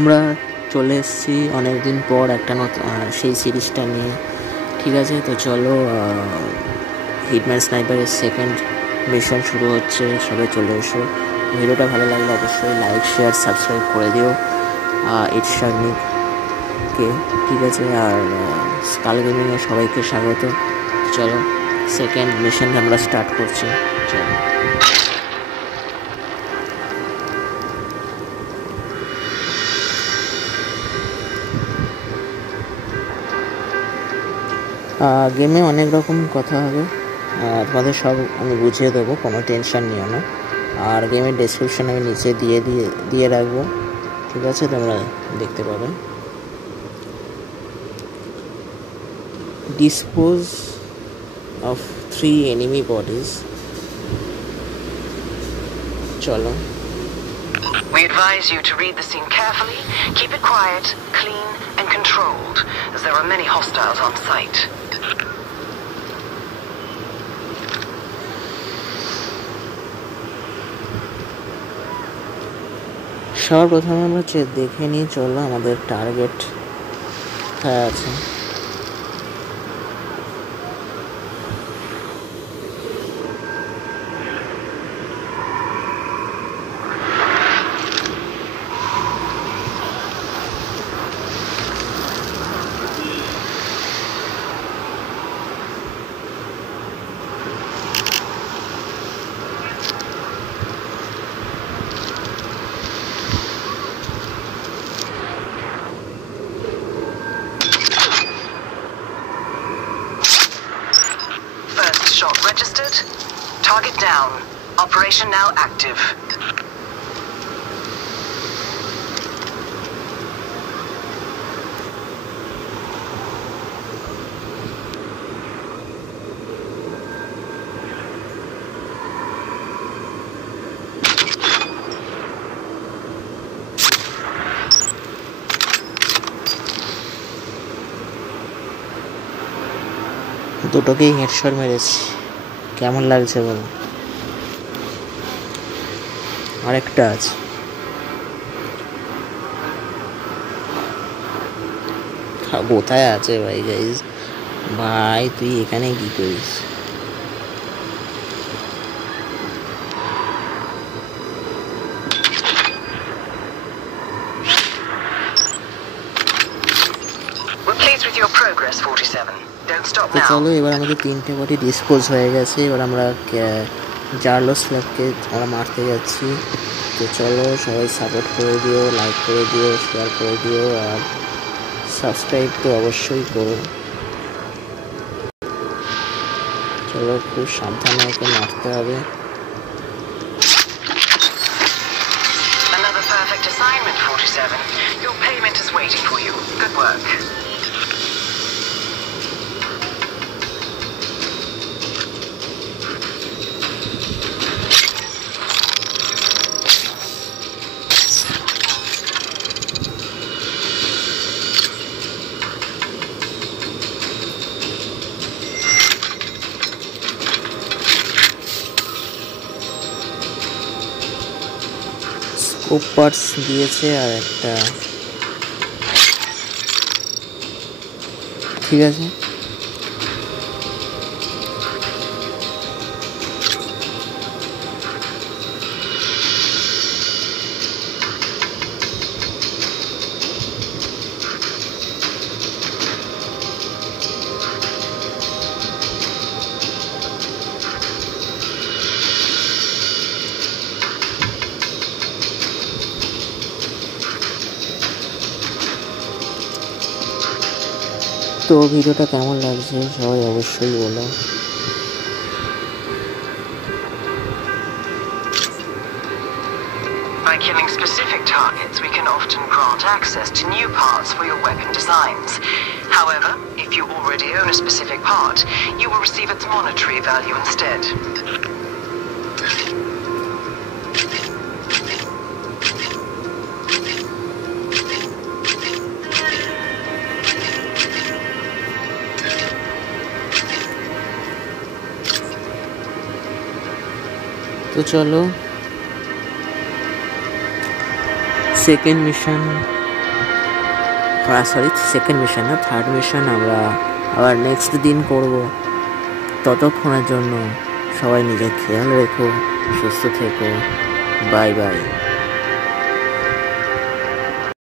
আমরা চলে এসেছি অনেকদিন পর একটা নতুন সেই সিরিজটা নিয়ে। ঠিক আছে, তো চলো হিটম্যান স্নাইপারের সেকেন্ড মিশন শুরু হচ্ছে। সবাই চলে এসো। ভিডিওটা ভালো লাগলে অবশ্যই লাইক, শেয়ার, সাবস্ক্রাইব করে দিও ইটশার্মিককে। ঠিক আছে, আর স্কাল গেমিংয়ে সবাইকে স্বাগত। চলো সেকেন্ড মিশন আমরা স্টার্ট করছি। চলো। গেমে অনেক রকম কথা হবে, তোমাদের সব আমি বুঝিয়ে দেবো, কোনো টেনশন নিও না। আর গেমের ডেসক্রিপশন আমি নিচে দিয়ে রাখবো। ঠিক আছে, তোমরা দেখতে পাবে। Dispose of 3 enemy bodies. চলো। We advise you to read the scene carefully, keep it quiet, clean and controlled, as there are many hostiles on site. সবার প্রথমে আমরা দেখে নিই, চলো আমাদের টার্গেট কোথায় আছে। Shot registered. Target down. Operation now active. দুটোকেই হেডশট মেরেছি। কেমন লাগছে বলো? আরেকটা আছে। কোথায় আছে ভাই? গাইস ভাই তুই এখানে কি করিস? তো চলো, এবার আমাদের 3টে বডি ডিসপোজ হয়ে গেছে। এবার আমরা জার্লো স্ল্যাবকে আমরা মারতে যাচ্ছি। তো চলো সবাই সাপোর্ট করে দিও, লাইক করে দিও, শেয়ার করে দিও, আর সাবস্ক্রাইব তো অবশ্যই করো। চলো, খুব সাবধানে ওকে মারতে হবে। Another perfect assignment, 47. Your payment is waiting for you. Good work. Scope parts দিয়েছে আর একটা। ঠিক আছে, তো ভিডিওটা কেমন লাগছে সবাই অবশ্যই বলো। By killing specific targets, we can often grant access to new parts for your weapon designs. However, if you already own a specific part, you will receive its monetary value instead. তো চলো second mission sorry second mission না, third mission আমরা আবার নেক্সট দিন করব। ততক্ষণের জন্য সবাই নিজের খেয়াল রেখো, সুস্থ থেকো, বাই বাই।